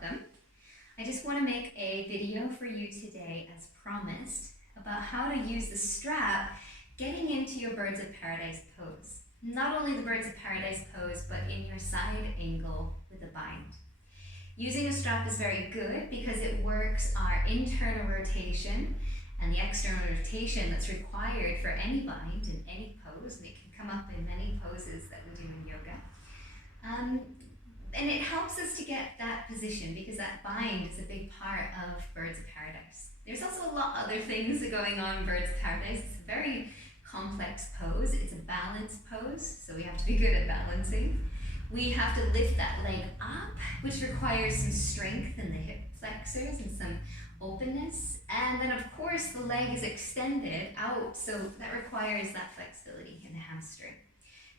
welcome. I just want to make a video for you today, as promised, about how to use the strap getting into your Birds of Paradise pose. Not only the Birds of Paradise pose, but in your side angle with a bind. Using a strap is very good because it works our internal rotation and the external rotation that's required for any bind in any pose, and it can come up in many poses that we do in yoga. And it helps us to get that position because that bind is a big part of Birds of Paradise. There's also a lot of other things going on in Birds of Paradise. It's a very complex pose. It's a balance pose, so we have to be good at balancing. We have to lift that leg up, which requires some strength in the hip flexors and some openness. And then of course the leg is extended out, so that requires that flexibility in the hamstring.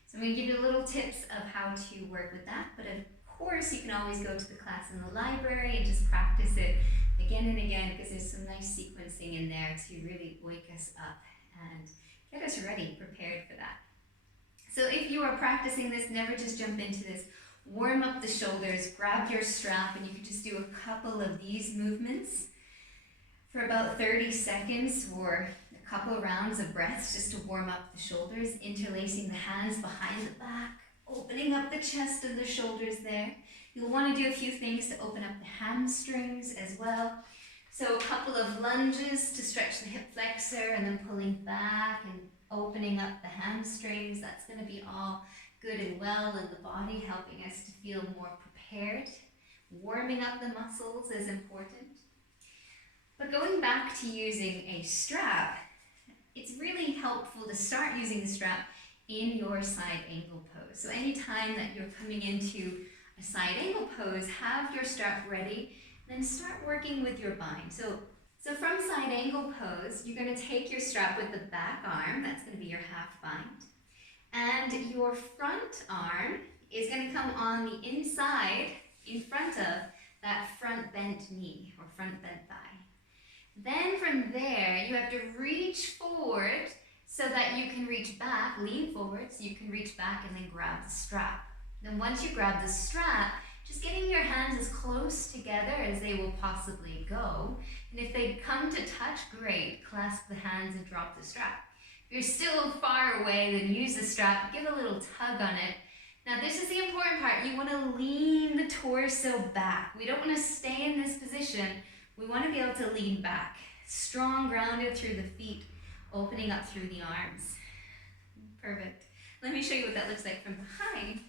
So I'm going to give you little tips of how to work with that, but of course you can always go to the class in the library and just practice it again and again, because there's some nice sequencing in there to really wake us up and get us ready, prepared for that. So if you are practicing this, never just jump into this. Warm up the shoulders, grab your strap, and you can just do a couple of these movements for about 30 seconds or a couple of rounds of breaths just to warm up the shoulders, interlacing the hands behind the back, opening up the chest and the shoulders there. You'll want to do a few things to open up the hamstrings as well. So a couple of lunges to stretch the hip flexor and then pulling back and opening up the hamstrings. That's going to be all good and well in the body, helping us to feel more prepared. Warming up the muscles is important. But going back to using a strap, it's really helpful to start using the strap in your side angle pose. So anytime that you're coming into a side angle pose, have your strap ready, then start working with your bind. So from side angle pose, you're going to take your strap with the back arm, that's going to be your half bind, and your front arm is going to come on the inside in front of that front bent knee or front bent thigh. Then from there, you have to reach forward so that you can reach back, lean forward so you can reach back and then grab the strap. Then once you grab the strap, just getting your hands as close together as they will possibly go. And if they come to touch, great, clasp the hands and drop the strap. If you're still far away, then use the strap, give a little tug on it. Now this is the important part. You want to lean the torso back. We don't want to stay in this position. We want to be able to lean back. Strong, grounded through the feet, opening up through the arms. Perfect. Let me show you what that looks like from behind.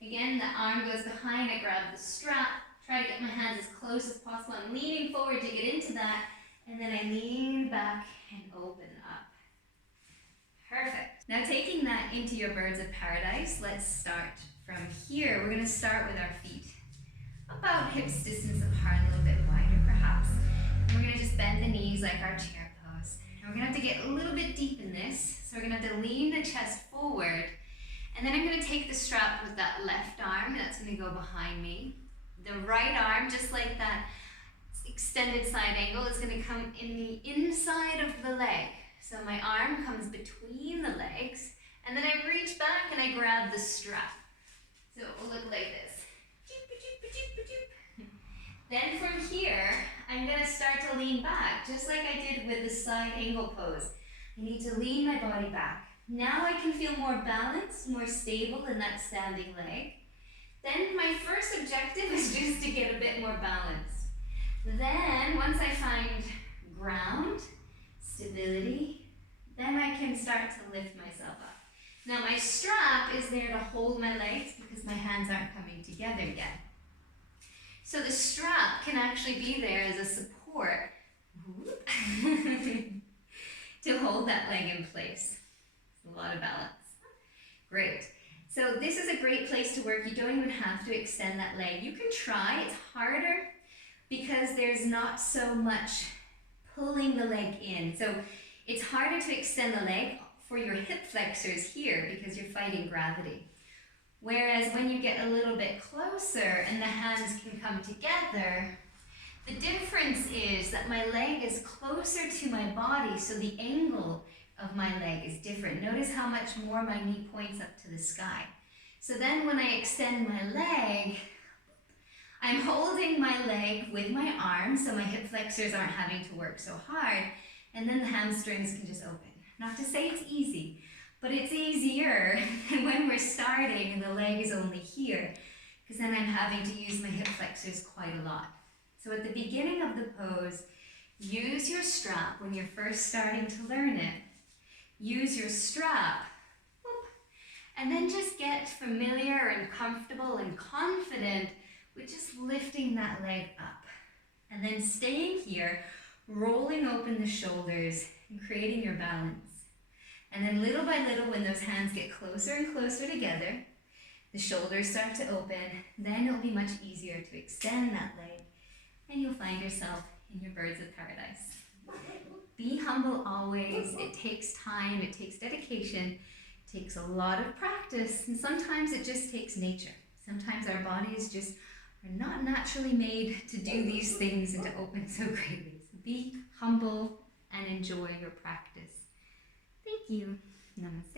Again, the arm goes behind, I grab the strap, try to get my hands as close as possible. I'm leaning forward to get into that, and then I lean back and open up. Perfect. Now taking that into your Birds of Paradise, let's start from here. We're going to start with our feet about hips distance apart, a little bit wider perhaps. And we're going to just bend the knees like our chair pose. And we're going to have to get a little bit deep in this, so we're going to have to lean the chest forward. And then I'm going to take the strap with that left arm, that's going to go behind me. The right arm, just like that extended side angle, is going to come in the inside of the leg. So my arm comes between the legs, and then I reach back and I grab the strap. So it will look like this. Then from here, I'm going to start to lean back, just like I did with the side angle pose. I need to lean my body back. Now I can feel more balanced, more stable in that standing leg. Then my first objective is just to get a bit more balanced. Then once I find ground, stability, then I can start to lift myself up. Now my strap is there to hold my legs because my hands aren't coming together yet. So the strap can actually be there as a support to hold that leg in place. A lot of balance. Great. So this is a great place to work. You don't even have to extend that leg. You can try. It's harder because there's not so much pulling the leg in. So it's harder to extend the leg for your hip flexors here because you're fighting gravity. Whereas when you get a little bit closer and the hands can come together, the difference is that my leg is closer to my body, so the angle of my leg is different. Notice how much more my knee points up to the sky. So then when I extend my leg, I'm holding my leg with my arms so my hip flexors aren't having to work so hard, and then the hamstrings can just open. Not to say it's easy, but it's easier than when we're starting and the leg is only here, because then I'm having to use my hip flexors quite a lot. So at the beginning of the pose, use your strap when you're first starting to learn it. Use your strap, and then just get familiar and comfortable and confident with just lifting that leg up. And then staying here, rolling open the shoulders and creating your balance. And then little by little, when those hands get closer and closer together, the shoulders start to open, then it'll be much easier to extend that leg, and you'll find yourself in your birds of paradise. Be humble always. It takes time, it takes dedication, it takes a lot of practice, and sometimes it just takes nature. Sometimes our bodies just are not naturally made to do these things and to open so greatly. So be humble and enjoy your practice. Thank you. Namaste.